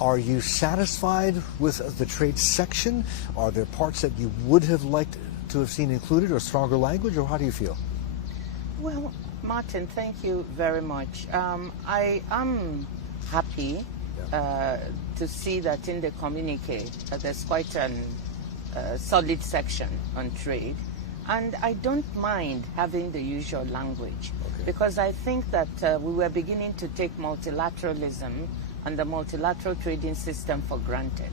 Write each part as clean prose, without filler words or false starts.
Are you satisfied with the trade section? Are there parts that you would have liked to have seen included, or stronger language, or how do you feel? Well, Martin, thank you very much. I am happy to see that in the communique there's quite a solid section on trade. And I don't mind having the usual language, because I think that we were beginning to take multilateralism and the multilateral trading system for granted.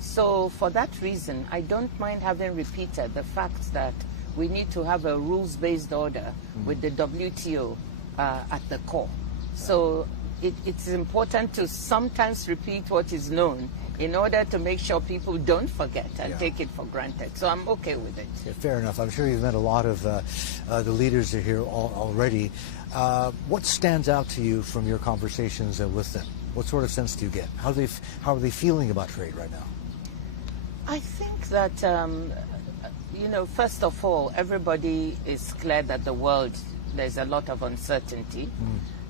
So for that reason, I don't mind having repeated the fact that we need to have a rules-based order with the WTO at the core. So it's important to sometimes repeat what is known in order to make sure people don't forget and take it for granted. So I'm okay with it. Yeah, fair enough. I'm sure you've met a lot of the leaders are here already. What stands out to you from your conversations with them? What sort of sense do you get? How are they feeling about trade right now? I think that, you know, first of all, everybody is clear that the world, there's a lot of uncertainty,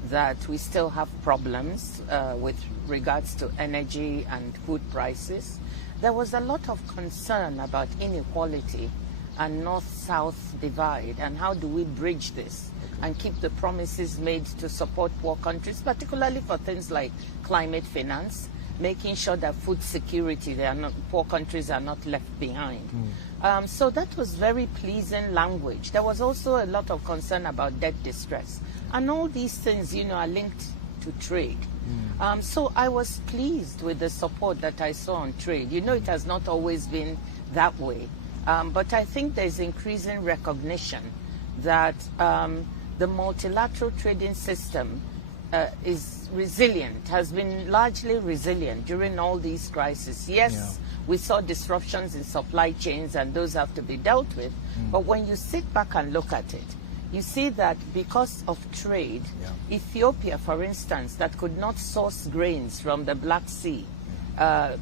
that we still have problems with regards to energy and food prices. There was a lot of concern about inequality and north-south divide, and how do we bridge this and keep the promises made to support poor countries, particularly for things like climate finance, making sure that food security, poor countries are not left behind. So that was very pleasing language. There was also a lot of concern about debt distress. And all these things, you know, are linked to trade. So I was pleased with the support that I saw on trade. You know, it has not always been that way. But I think there's increasing recognition that the multilateral trading system is resilient, has been largely resilient during all these crises. Yes, we saw disruptions in supply chains, and those have to be dealt with. But when you sit back and look at it, you see that because of trade, Ethiopia, for instance, that could not source grains from the Black Sea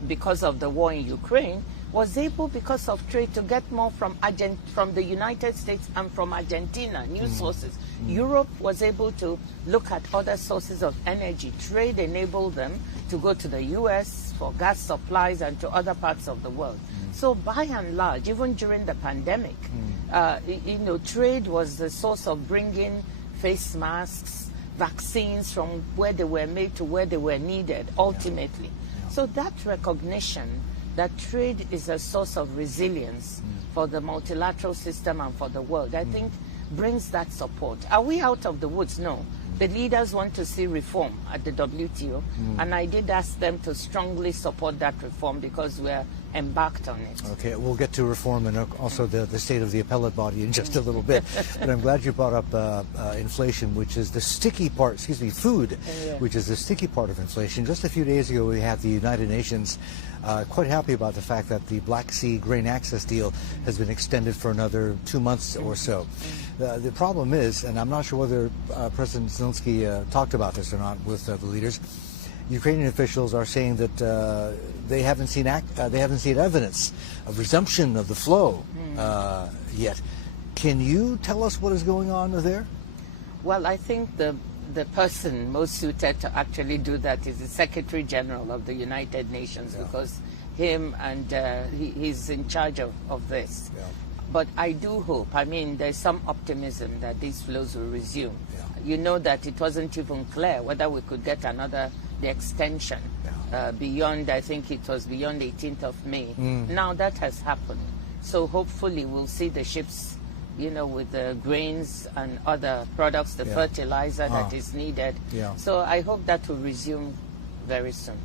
because of the war in Ukraine, was able, because of trade, to get more from the United States and from Argentina, new sources. Europe was able to look at other sources of energy. Trade enabled them to go to the US for gas supplies and to other parts of the world. So by and large, even during the pandemic, you know, trade was the source of bringing face masks, vaccines from where they were made to where they were needed, ultimately. So that recognition that trade is a source of resilience for the multilateral system and for the world, I think brings that support. Are we out of the woods? No. The leaders want to see reform at the WTO, and I did ask them to strongly support that reform because we're embarked on it. Okay, we'll get to reform and also the state of the appellate body in just a little bit. But I'm glad you brought up inflation, which is the sticky part, food, which is the sticky part of inflation. Just a few days ago, we had the United Nations quite happy about the fact that the Black Sea grain access deal has been extended for another 2 months or so. The problem is, and I'm not sure whether President Zelensky talked about this or not with the leaders, Ukrainian officials are saying that they haven't seen evidence of resumption of the flow yet. Can you tell us what is going on there? Well, I think the person most suited to actually do that is the Secretary General of the United Nations, because him and he's in charge of this. But I do hope, I mean, there's some optimism that these flows will resume. You know that it wasn't even clear whether we could get the extension beyond, I think it was beyond 18th of May. Now that has happened. So hopefully we'll see the ships, you know, with the grains and other products, the fertilizer that is needed. So I hope that will resume very soon.